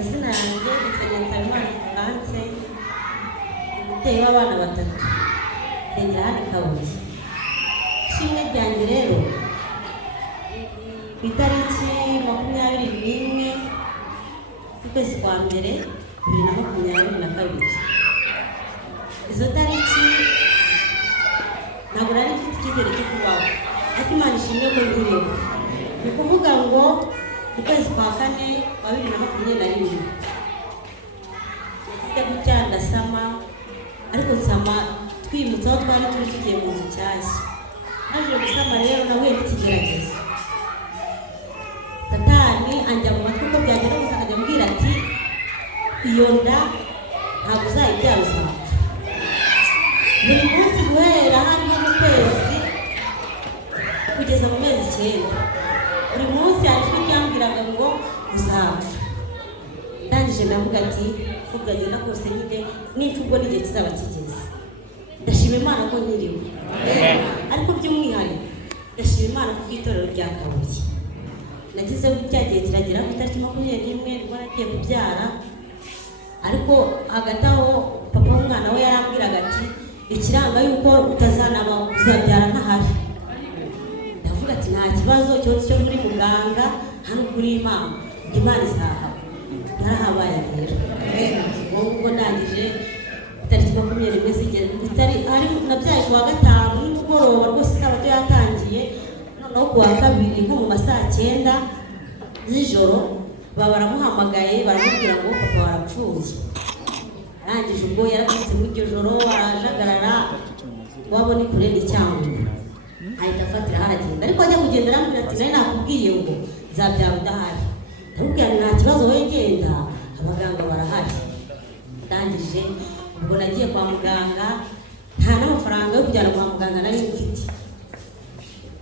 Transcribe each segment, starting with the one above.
izina yanjye Nsabimana France, umubyeyi w'abana batatu, nsengera hano i Kabuye. Ishimwe ryanjye rero ku itariki 21 z'ukwezi kwa mbere 2022. Izo tariki ntabwo nari mfite icyizere cyo kubaho, ariko Imana ishimwe ko nkiriho. Ni ukuvuga ngo mu kwezi kwa kane kwa 2021 nagize gutya ndasama, ariko nsama twimutse aho twari turi tugiye mu nzu nshyashya. Naje gusama rero nahuye n'ikigeragezo. Satani anjya mu matwi ko byagenda gusa akajya ambwira ati iyo nda ntabwo uzayibyara uzapfa. Buri munsi guhera hano mu kwezi kugeza mu mezi 9, buri munsi hari byambwiraga ngo uzapfa. Ndangije ndavuga ati ko byagenda kose nyine n'ipfa ubwo n'igihe kizaba kigeze. Ndashima Imana ko nkiriho, ariko by'umwihariko ndashima Imana ku itorero rya Kabuye. Nagize gutya gihe kiragera ku itariki 21 nibwo nagiye kubyara, ariko hagati aho papa w'umwana we yarambwiraga ati ikiranga yuko utazanaba uzabyara ntahari. Ndavuga ati nta kibazo cyose cyo muri muganga, hano kuri Imana izahaba. Narahabaye rero. Ubwo ndangije itariki 21 zigeze ari nabyaye ku wa gatanu n'umugoroba rwose isabato yatangiye. Noneho ku wa kabiri nko mu masaa 9 z'ijoro baba baramuhamagaye baramubwira ngo papa warapfuye. Arangije ubwo yaratutse mu iryo joro arajagarara, wabo ni kure n'icyangugu, ahita afatira haragenda. Ariko ajya kugenda arambwira ati nari nakubwiye ngo nzabyara udahari. Ndamubwira nta kibazo we genda, abaganga barahari. Ndangije ubwo nagiye kwa muganga, nta n'amafaranga yo kujyana kwa muganga nari mfite.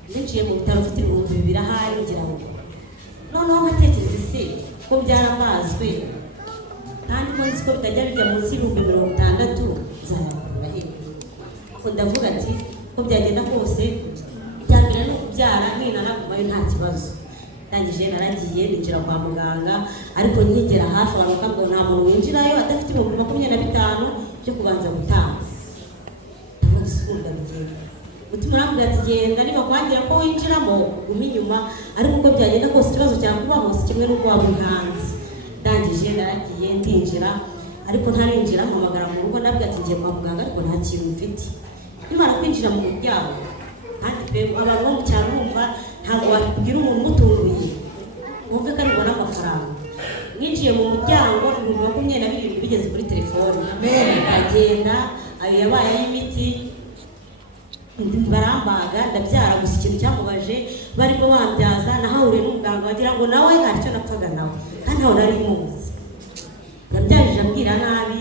Ninjiye mu bitaro mfite 2,000 ahari ngira ngo noneho nkatekereza ise ko byaramazwe kandi ko nzi ko bitajya bijya munsi y'60,000 nzayakura he. Ko ndavuga ati ko byagenda kose byangira no kubyara nina nakubayo nta kibazo. Ndangije naragiye ninjira kwa muganga, ariko nkigera hafi abantu bakambwira nta muntu winjirayo adafite 25,000 byo kubanza gutanga. Ndavuga isukunda bigenda utuma arambwira ati genda niba kwangira ko winjiramo gumi inyuma, ariko uko byagenda kose ikibazo cyakubaho si kimwe n'uko waba uri hanze. Ndangije naragiye ndinjira, ariko ntarinjira mpamagara mu rugo ndabwira ati ngiye kwa muganga ariko nta kintu mfite. Nimara kwinjira mu muryango kandi abantu bo mu cyaro bumva ntabwo wagira umuntu umutunguye wumve ko aribona amafaranga. Ninjiye mu muryango 22,000 bigeze kuri telefone. Ndagenda ayo yabaye y'imiti barambaga ndabyara. Gusa ikintu cyamubaje barimo bambyaza nahahure n'umuganga wagira ngo nawe hari icyo napfaga nawe, kandi aho nari muzi. Nabyarije ambwira nabi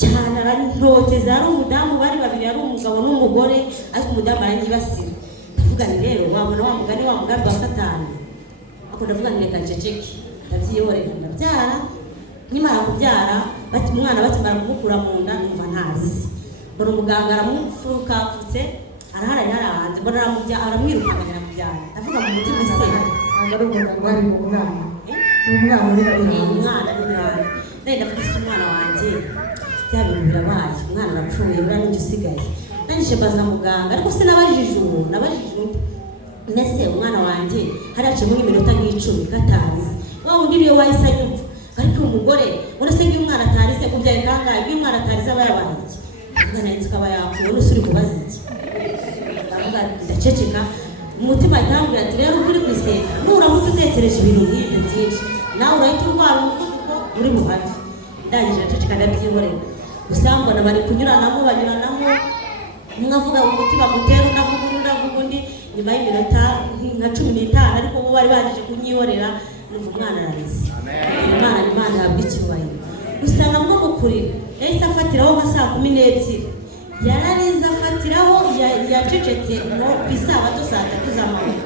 cyane, arantoteza. Ari umudamu bari babiri, ari umugabo n'umugore, ariko umudamu aranyibasira. Ndavuga nti rero wabona wa mugani wa mugambi wa Satani. Ako ndavuga nti reka nceceke ndabyihorera. Ndabyara, nimara kubyara umwana bakimara kumukura mu nda numva ntazi. Mbona umuganga aramufukapfutse arahara yarahanze, mbona aramwirukana aramubyara. Ndavuga mu mutima ise ari umuganga wari mu nama umwana uri hano. Ndavuga umwana wanjye bya bintu birabaye, umwana arapfuye buriya n'icyo usigaye. Ndangije mbaza muganga, ariko se nabajije undi mbese umwana wanjye haraciyemo nk'iminota nk'icumi katazi. Wa wundi niyo wahise anyumva, ariko umugore uretse iyo umwana atarize kubyaye kangahe, iyo umwana atarize aba yabaye iki? Umwana yinze akaba yapfuye n'use uri kubaza iki? Ndavuga ndaceceka, umutima ahitambwira ati rero uri kwisenga nuramutse utekereje ibintu nk'ibyo byinshi nawe urahita urwara umuvuduko uri mu hafi. Ndangije ndaceceka ndabyihorera. Gusa mbona bari kunyuranamo umwe avuga umutima gutera unavuga undi. Nyuma y'iminota nka 15 ariko bo bari baje kunyihorera, numva umwana ararize. Imana yabwa icyubahiro. Gusa nabwo gukurira yahise afatiraho nka saa 12. Yararize afatiraho yacecetse no ku isabato saa 3 z'amanywa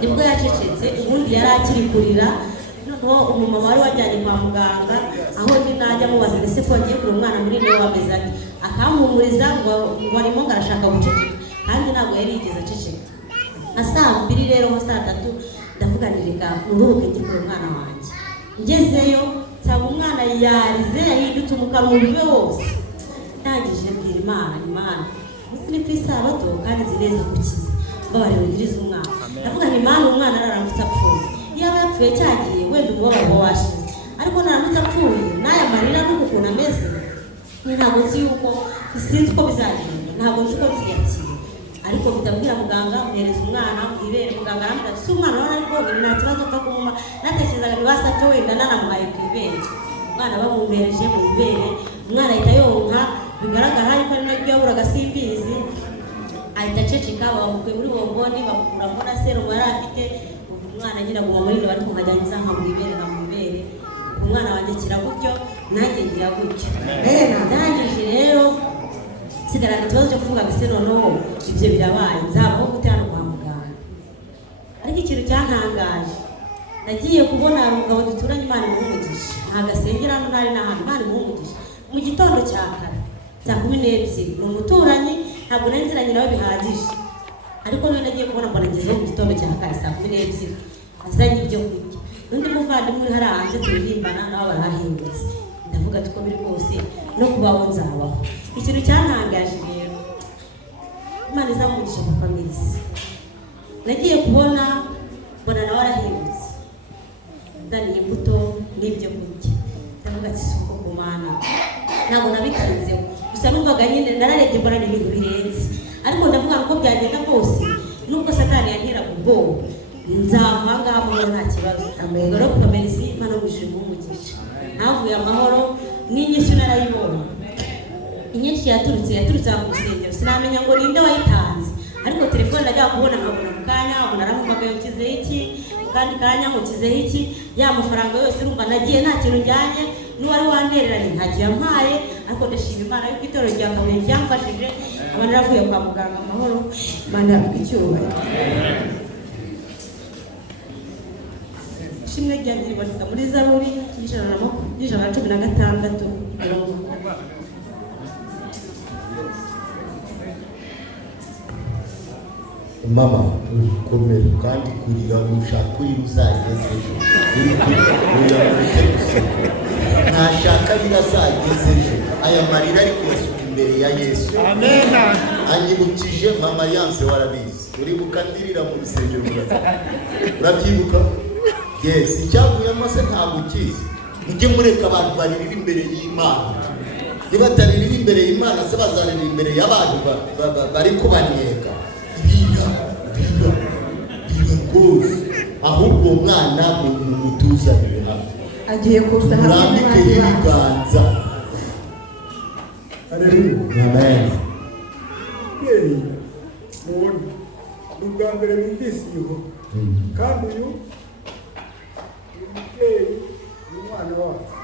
nibwo yacecetse. Ubundi yari akiri kurira. Noneho umumama wari wajyanye kwa muganga, aho ndi najya mubaza ese ko agiye kuri umwana muri niwe wameze ati, akampumuriza ngo warimo ngarashaka guceceka, kandi ntabwo yari yigeze aceceka. Na saa 2 rero mu saa 3 ndavuga nti reka uruhuke njye kuri umwana wanjye. Ngezeyo yarize yahindutse umukara umubiri wose. Ndangije mbwira Imana ni ku isabato kandi nzi neza gukiza mbabarira ugirize umwana. Ndavuga nti Imana umwana araramutse apfuye, yaba yapfuye cyagiye wenda umubabaro washize, ariko naramutse apfuye n'aya marira n'ukuntu ameze ntabwo nzi yuko sinzi uko bizagenda, ntabwo nzi uko bizakira. Ariko ndabwira muganga muhereza umwana mwibere. Muganga arambwira ati si umwana wari ariko nta kibazo apfa kumuma, natekerezaga ntibasate wenda nanamuhaye ku ibere. Umwana bamumuhereje mu ibere, umwana ahita yonka, bigaragara ariko ari naryo yaburaga simbizi, ahita aceceka. Bamukuye muri bomboni bamukuramo na serumu yari afite. Umwana agira ngo bamurinde bari kumujyaniza nka mu ibere na mu ibere. Umwana wanjye kira gutyo nanjye ngira gutyo. Ndangije rero sigarana ikibazo cyo kuvuga ngo ese noneho ibyo birabaye nzabaho gutera kwa muganga. Ariko ikintu cyantangaje, nagiye kubona umugabo duturanye, Imana imuhumugisha, ntabwo asengera hano ntari n'ahantu, Imana imuhumugisha. Mu gitondo cya kare saa 12 ni umuturanyi, ntabwo nari nziranye nawe bihagije, ariko none nagiye kubona mbona ngezeho mu gitondo cya kare saa 12 azanye ibyo kurya. N'undi muvandimwe uri hariya hanze turirimbana nabo barahindutse. Ndavuga ati uko biri kose no kubaho nzabaho. Ikintu cyantangaje rero, Imana izamugisha papa Melissa, nagiye kubona mbona nawe arahindutse, azaniye imbuto n'ibyo kurya. Ndavuga ati si uko ku Mana, ntabwo nabikanzeho, gusa numvaga nyine nararebye mbona ni ibintu birenze. Ariko ndavuga ngo byagenda kose nubwo Satani yanteraga ubwoba nzava ngaha amahoro nta kibazo. Rero papa Melissa Imana imujije umugisha, ntavuye amahoro. N'inyinshi narayibonye, inyinshi yaturutse mu rusengero, sinamenya ngo ninde wayitanze, ariko telefone najya kubona nkabona mu kanya nkabona aramuhamagaye ukizeho iki, kandi kanya nkukizeho iki, ya mafaranga yose urumva nagiye nta kintu njyanye, n'uwari wantereranye ntagiye yampaye. Ariko ndashima Imana yuko itorero rya Kabuye ryamfashije, aba naravuye kwa muganga amahoro. Imana yavuga icyubahiro. Ishimwe ryanjye riboneka muri Zaburi 116. Mama komera kandi kurira ushaka kurira uzageze ejo, uri kurira guseka, ntashaka rira azageze ejo. Aya marira ari kuyasuka imbere ya Yesu. Amen. Anyibukije mama yanse, warabizi uri bukandirira mu rusengero, urabyibuka? Yes, icyavuyemo se ntabwo ukizi. Mujye mureka abantu baririra imbere y'Imana. Niba ataririra imbere y'Imana se bazarira imbere y'abantu bari kubanyeka. Bira rwose, ahubwo umwana mutuzanire hamwe, agiye kuza murambike ibiganza. Haleluya. Amen. Mubona ubwa mbere numvise iyo, kandi uyu mubyeyi ni umwana wacu.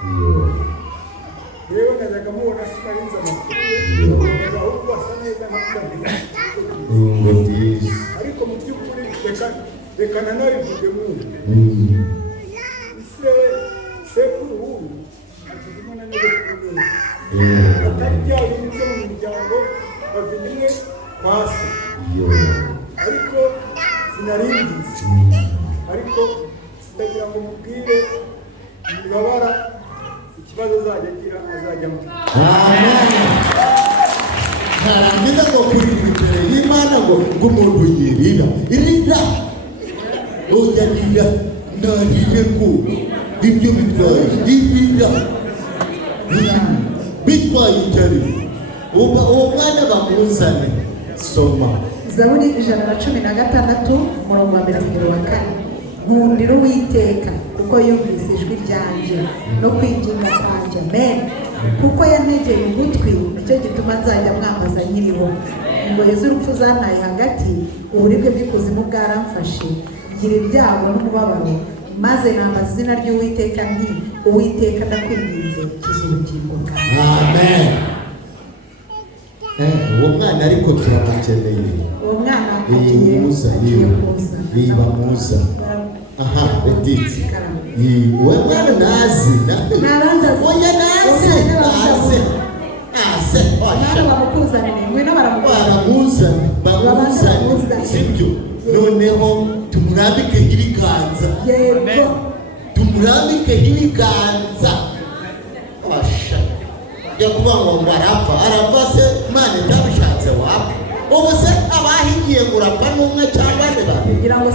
Rero najyaga mubona sinarinze amakuru, ahubwo asa neza nk'akuganira. Ariko mu by'ukuri reka nanabivuge mwumve. Sekuru w'uyu afite na nyogokuru neza, atari bya bintu byo mu miryango bavindimwe kwa se, ariko sinaringize. Ariko ndagira ngo mubwire Mbabara ikibazo azajya agira azajyamo. Ntarangiza ngo kurira imbere y'Imana ngo umuntu yirira irira, ujya rira narire ko ibyo bitwaye irira bitwaye cyane. Uwo mwana bamuzane. Soma Zaburi 116 umurongo wa 24. Nkundira Uwiteka kuko yumvise ijwi ryanjye no kwinginga kwanjye. Amen. Kuko yantegeye ugutwi, nicyo gituma nzajya mwambaza nkiriho. Ingoyi z'urupfu zantaye hagati, uburibwe bw'ikuzimu bwaramfashe, ngira ibyago n'umubabaro, maze nambaza izina ry'Uwiteka nti Uwiteka ndakwinginze kiza ubugingo bwawe. Amen. Uwo mwana ariko turamukeneye. Uwo mwana agiye kuza. Aha, Edith. Uwo mwana nazi. Oya nazi. Bamuzane. Sibyo? Noneho tumurambikeho ibiganza. Tumurambikeho ibiganza. yo kuvuga ngo arapfa se Imana itabishatse wapfa. Ubu se abahigiye ngo urapfa n'umwe cyangwa ne babiri kugira ngo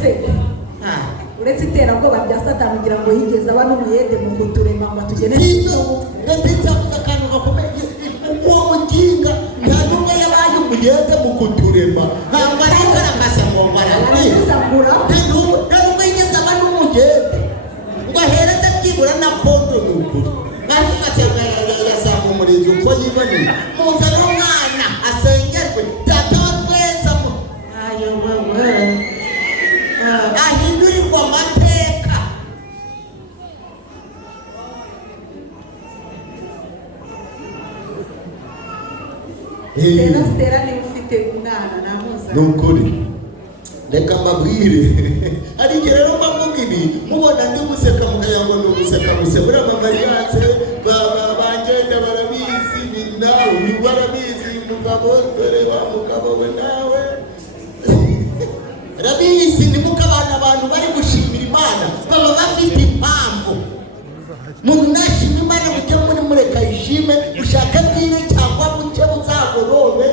se uretse iterabwoba rya Satani kugira ngo yigeze aba n'umuyede mu kuturema ngo tugenere ndetse akantu gakomeye uwo muginga nta nubwo yabaye umuyede mu kuturema ntabwo ari karakasa ngo barakwisangura nta nubwo yigeze aba n'umuyede ngo ahereze byibura na kondo ni ukuri ariko agasanga umurinzi uko yiboneye muzane umwana asengerwe data wa twese ayobewe ahindurirwa amateka. Stella niba ufite umwana namuza ni ukuri reka mbabwire hari igihe rero mbamubwire mubona ndi guseka mukagira ngo ni uguseka gusa buriya Mariyanse bagenda barabizi nawe nibwo arabizi umugabo dore wa mugabo we nawe rabizi nimukabana abantu bari gushimira Imana baba bafite impamvu. Muntu nashima Imana mujye muri mureka yishime ushaka bwire cyangwa buke buzagorobe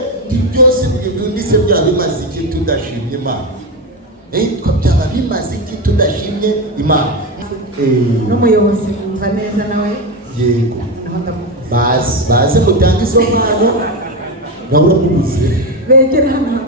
byose bw'ibindi se byaba bimaze iki tudashimye Imana byaba bimaze iki tudashimye Imana. n'umuyobozi wumva neza nawe yego baze mutanga izo mpano nawe uramubuze begera hano